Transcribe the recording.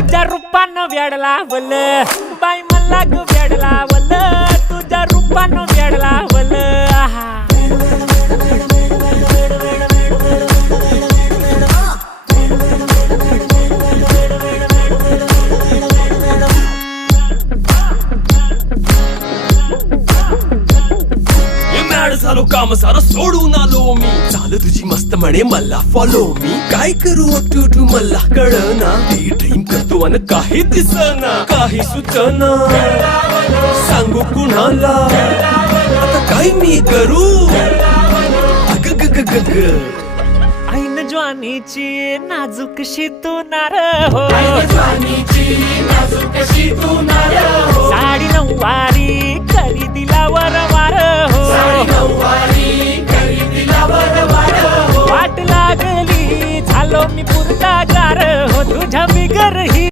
तुझ्या रूपानं वेड लावल बाई मला ग वेड लावल तुझ्या रूपानं वेड लावल आहा झालो काम सारं सोडून आलो मी चाल तुझी मस्त म्हणे मला फॉलो मी काय करू टू मला कळना ती ड्रीम करतो अन काही दिसना काही सुचना सांगू कुणाला आता काय मी करू अग ग ग ग ग ऐन ज्वानीची नाजूकशी तू नार हो साडी नऊवारी करी दिला वरवार हो वाट लागली झालो मी पुरता गार हो तुझ्या बिगर ही